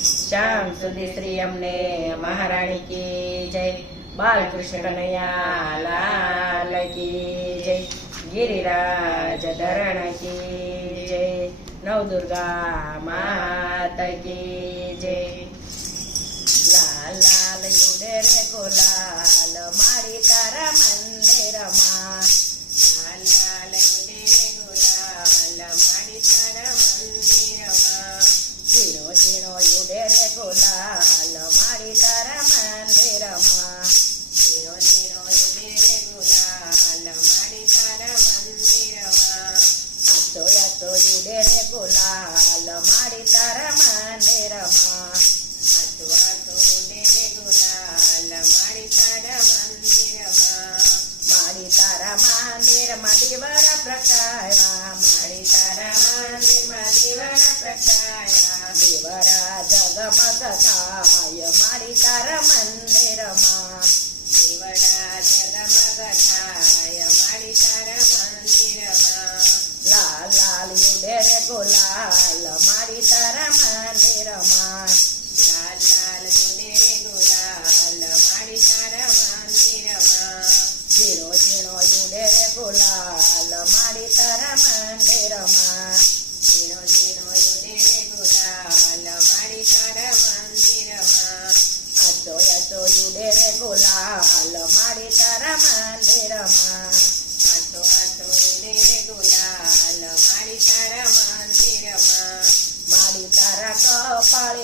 શ્યામ સુધી શ્રી અમને મહારાણી કી જય બાલકૃષ્ણ કનૈયા લાલ કી જય ગિરિરાજ ધરણ કી જય નવદુર્ગા માતા કી જય લાલ લાલ યુડે રે ગોલાલ મારી તારા મંદિરમાં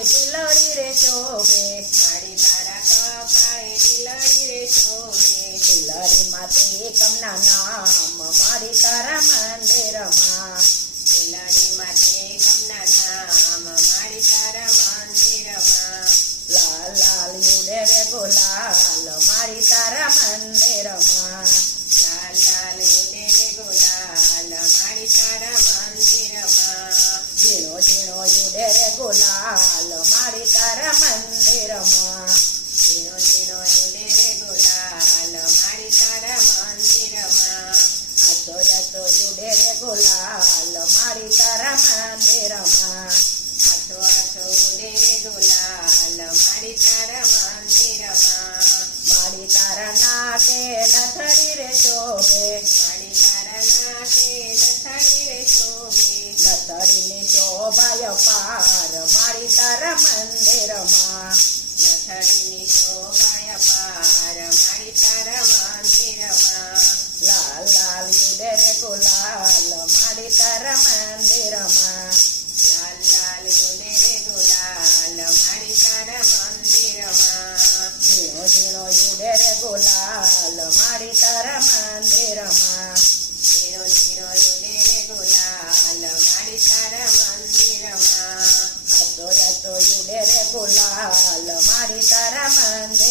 બિલોરી રે શોભે గులాలు మడితర మందిరమా? પાર મારી તાર મંદિરમાં નથડીની તો ગોલાલ મારી તારા મંદિર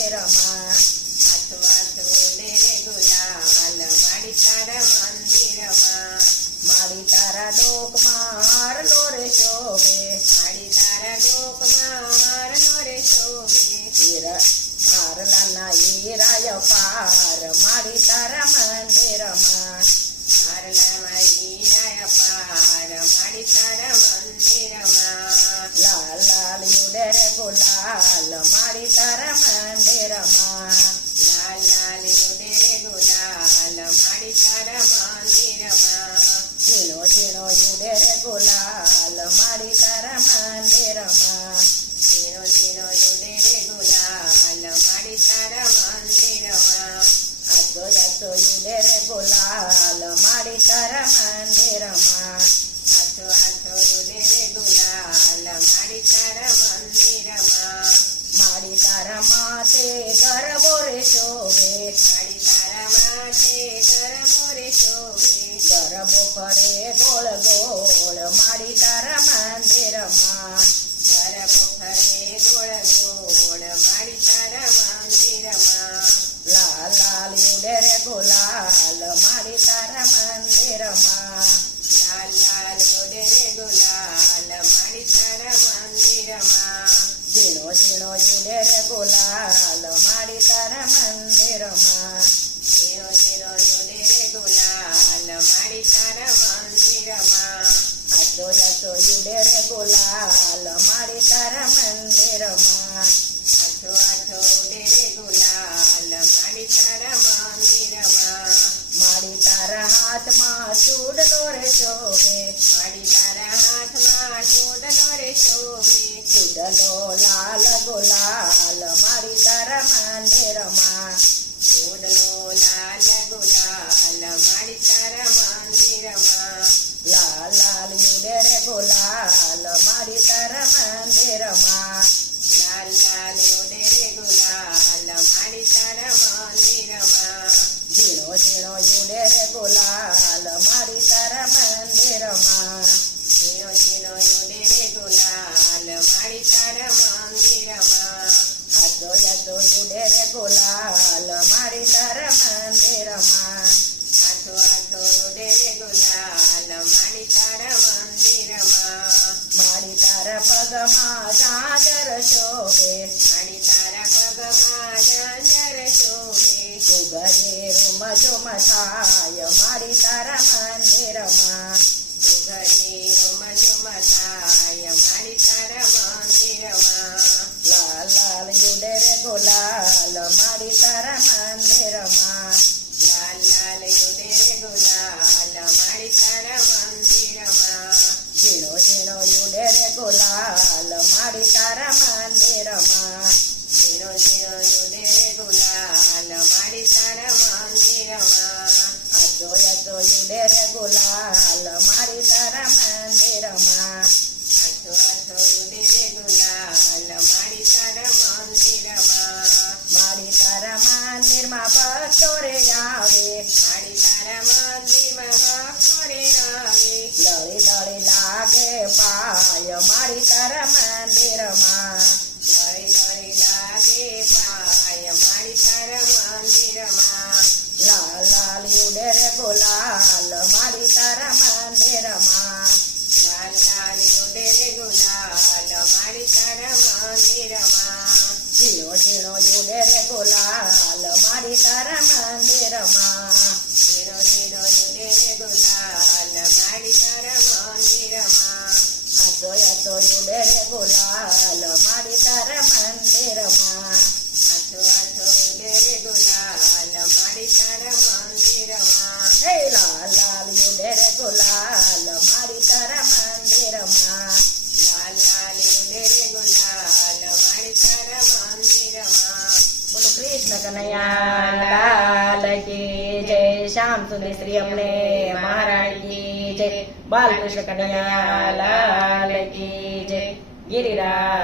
黑人。લો લાલ ગુલાલ મારી તારા મંદિરમાં ગોડલો લાલ ગુલાલ મારી તારા મંદિરમાં લાલ લાલ યુડે રે ગુલાલ મારી તારા મંદિરમાં તાર મંદિરમાં આતો યાતો ઉડે રે ગુલાલ મારી તાર મંદિરમાં આઠો આઠો ઉડે રે ગુલાલ મારી તાર મંદિરમાં મારી તાર પગમાં ગાજર શોભે મારી તાર પગમાં ગાજર શોભે Para amar. ઝીણો જોડે રે ગોલાલ મારી તારા કનૈયાલાલ કી જય શ્યામ સુંદર શ્રી અમને મહારાણી કી જય બાલકૃષ્ણ કનૈયાલાલ કી જય ગિરિરાજ